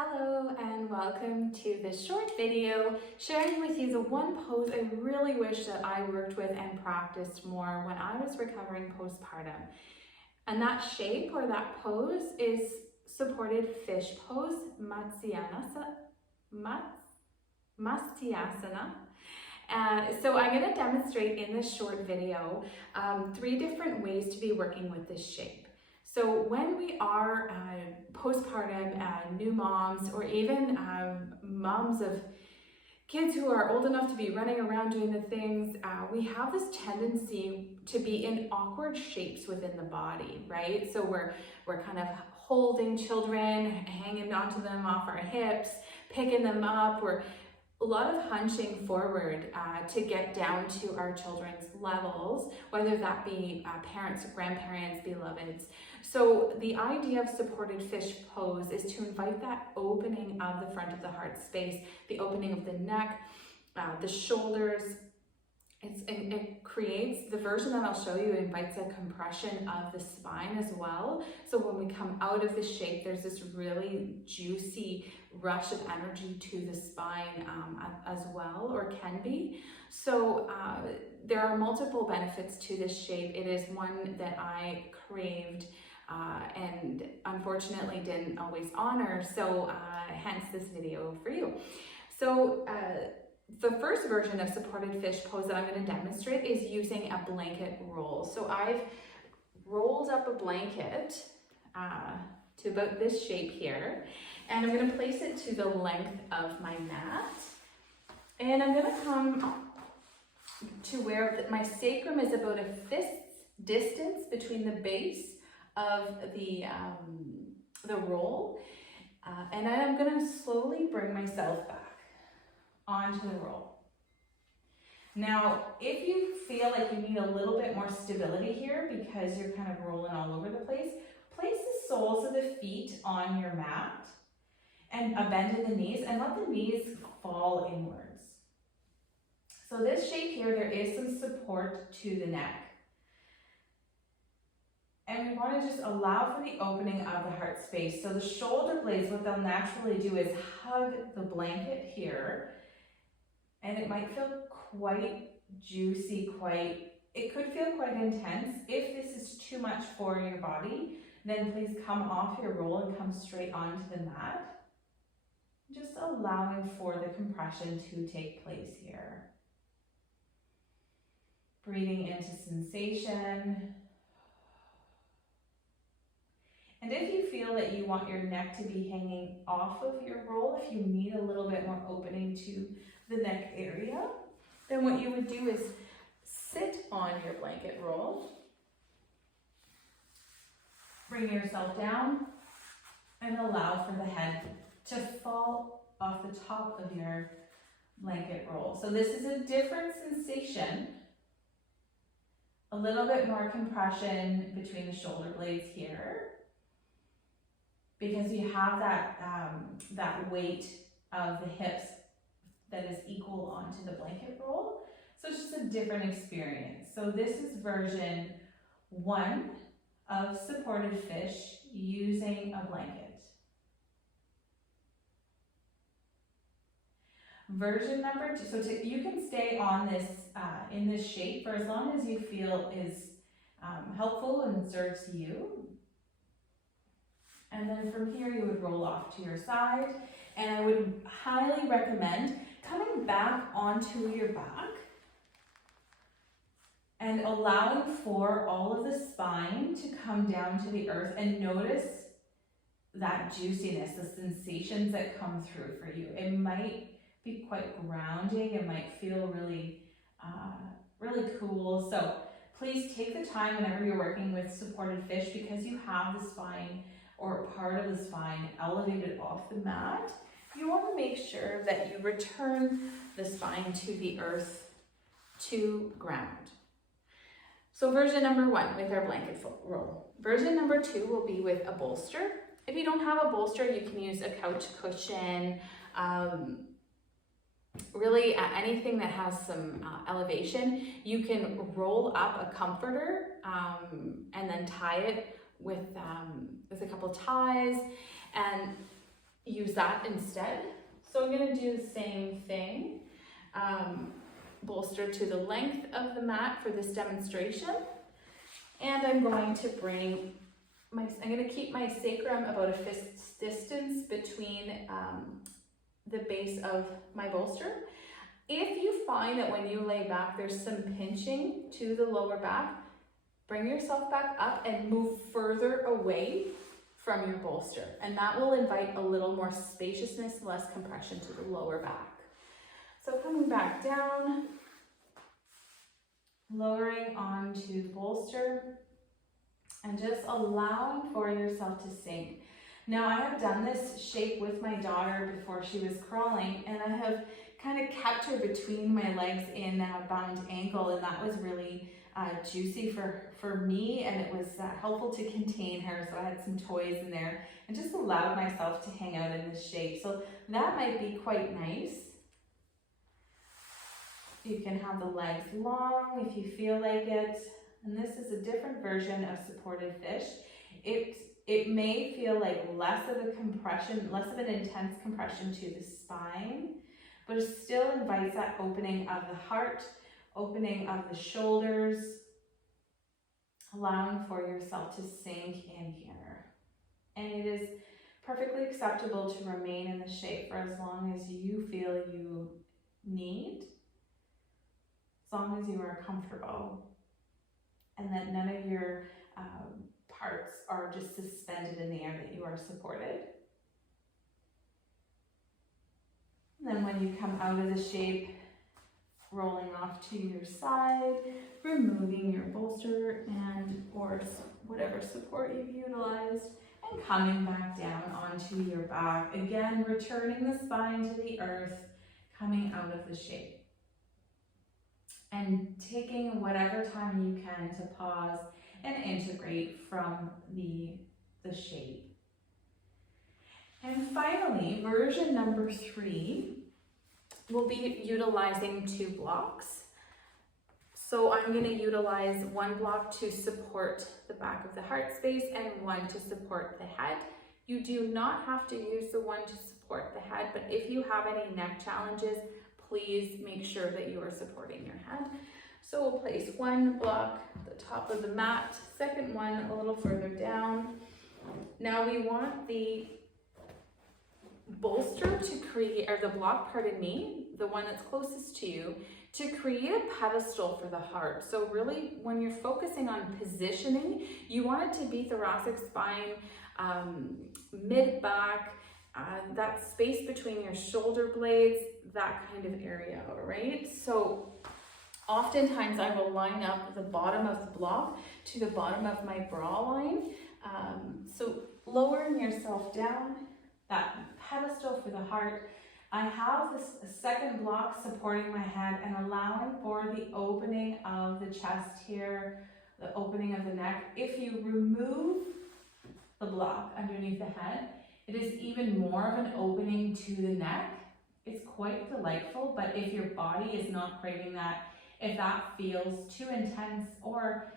Hello and welcome to this short video sharing with you the one pose I really wish that I worked with and practiced more when I was recovering postpartum. And that shape or that pose is supported fish pose, Matsyansana. So I'm going to demonstrate in this short video 3 different ways to be working with this shape. So when we are postpartum, new moms, or even moms of kids who are old enough to be running around doing the things, we have this tendency to be in awkward shapes within the body, right? So we're kind of holding children, hanging onto them off our hips, picking them up. We're a lot of hunching forward to get down to our children's levels, whether that be parents, grandparents, beloveds. So the idea of supported fish pose is to invite that opening of the front of the heart space, the opening of the neck, the shoulders. It creates, the version that I'll show you invites a compression of the spine as well. So when we come out of this shape, there's this really juicy rush of energy to the spine as well, or can be. So there are multiple benefits to this shape. It is one that I craved and unfortunately didn't always honor. So hence this video for you. So the first version of supported fish pose that I'm going to demonstrate is using a blanket roll. So I've rolled up a blanket to about this shape here, and I'm going to place it to the length of my mat. And I'm going to come to where my sacrum is about a fist's distance between the base of the roll. And then I'm going to slowly bring myself back onto the roll. Now, if you feel like you need a little bit more stability here because you're kind of rolling all over the place, place the soles of the feet on your mat and a bend in the knees, and let the knees fall inwards. So this shape here, there is some support to the neck. And we want to just allow for the opening of the heart space. So the shoulder blades, what they'll naturally do is hug the blanket here. And it might feel quite juicy, it could feel quite intense. If this is too much for your body, then please come off your roll and come straight onto the mat. Just allowing for the compression to take place here. Breathing into sensation. And if you feel that you want your neck to be hanging off of your roll, if you need a little bit more opening to the neck area, then what you would do is sit on your blanket roll, bring yourself down, and allow for the head to fall off the top of your blanket roll. So this is a different sensation, a little bit more compression between the shoulder blades here, because you have that weight of the hips that is equal onto the blanket roll. So it's just a different experience. So this is version 1 of supported fish using a blanket. Version number 2, so you can stay on this in this shape for as long as you feel is helpful and serves you. And then from here you would roll off to your side, and I would highly recommend coming back onto your back and allowing for all of the spine to come down to the earth, and notice that juiciness, the sensations that come through for you. It might be quite grounding, it might feel really, really cool. So please take the time whenever you're working with supported fish, because you have the spine or part of the spine elevated off the mat. You want to make sure that you return the spine to the earth, to ground. So version number 1 with our blanket roll. Version number 2 will be with a bolster. If you don't have a bolster, you can use a couch cushion, really anything that has some elevation. You can roll up a comforter and then tie it with a couple ties, and use that instead. So I'm going to do the same thing. Bolster to the length of the mat for this demonstration. And I'm going to bring I'm going to keep my sacrum about a fist distance between the base of my bolster. If you find that when you lay back there's some pinching to the lower back, bring yourself back up and move further away from your bolster. And that will invite a little more spaciousness, less compression to the lower back. So coming back down, lowering onto the bolster, and just allowing for yourself to sink. Now I have done this shape with my daughter before she was crawling, and I have kind of kept her between my legs in a bound ankle, and that was really juicy for me, and it was helpful to contain her. So I had some toys in there and just allowed myself to hang out in this shape. So that might be quite nice. You can have the legs long if you feel like it. And this is a different version of supported fish. It may feel like less of a compression, less of an intense compression to the spine, but it still invites that opening of the heart, opening of the shoulders, allowing for yourself to sink in here. And it is perfectly acceptable to remain in the shape for as long as you feel you need, as long as you are comfortable, and that none of your parts are just suspended in the air, that you are supported. And then when you come out of the shape, rolling off to your side, removing your bolster and or whatever support you've utilized, and coming back down onto your back. Again, returning the spine to the earth, coming out of the shape. And taking whatever time you can to pause and integrate from the shape. And finally, version number 3, we'll be utilizing 2 blocks. So I'm going to utilize one block to support the back of the heart space and one to support the head. You do not have to use the one to support the head, but if you have any neck challenges, please make sure that you are supporting your head. So we'll place one block at the top of the mat, second one a little further down. Now we want the bolster to create, or the block, pardon me, the one that's closest to you, to create a pedestal for the heart. So really, when you're focusing on positioning, you want it to be thoracic spine, mid-back, that space between your shoulder blades, that kind of area, all right? So oftentimes I will line up the bottom of the block to the bottom of my bra line. So lowering yourself down, that pedestal for the heart. I have this second block supporting my head and allowing for the opening of the chest here, the opening of the neck. If you remove the block underneath the head, it is even more of an opening to the neck. It's quite delightful, but if your body is not craving that, if that feels too intense or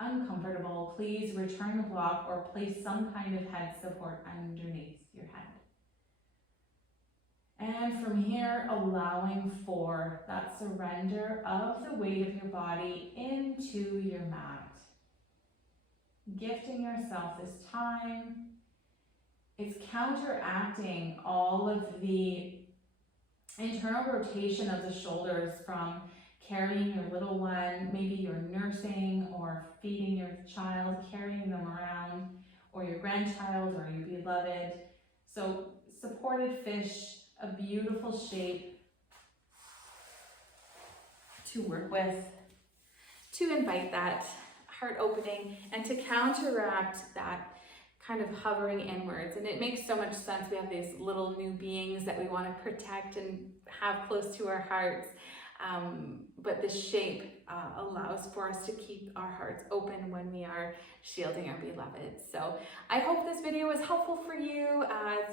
uncomfortable, please return the block or place some kind of head support underneath your head. And from here, allowing for that surrender of the weight of your body into your mat. Gifting yourself this time. It's counteracting all of the internal rotation of the shoulders from carrying your little one, maybe you're nursing or feeding your child, carrying them around, or your grandchild or your beloved. So supported fish, a beautiful shape to work with, to invite that heart opening and to counteract that kind of hovering inwards. And it makes so much sense. We have these little new beings that we want to protect and have close to our hearts. But this shape allows for us to keep our hearts open when we are shielding our beloved. So I hope this video was helpful for you.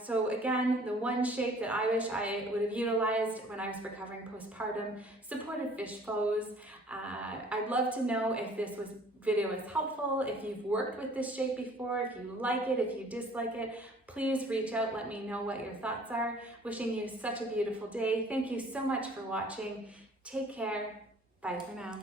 So again, the one shape that I wish I would have utilized when I was recovering postpartum, supported fish pose. I'd love to know if this was video is helpful. If you've worked with this shape before, if you like it, if you dislike it, please reach out, let me know what your thoughts are. Wishing you such a beautiful day. Thank you so much for watching. Take care. Bye for now.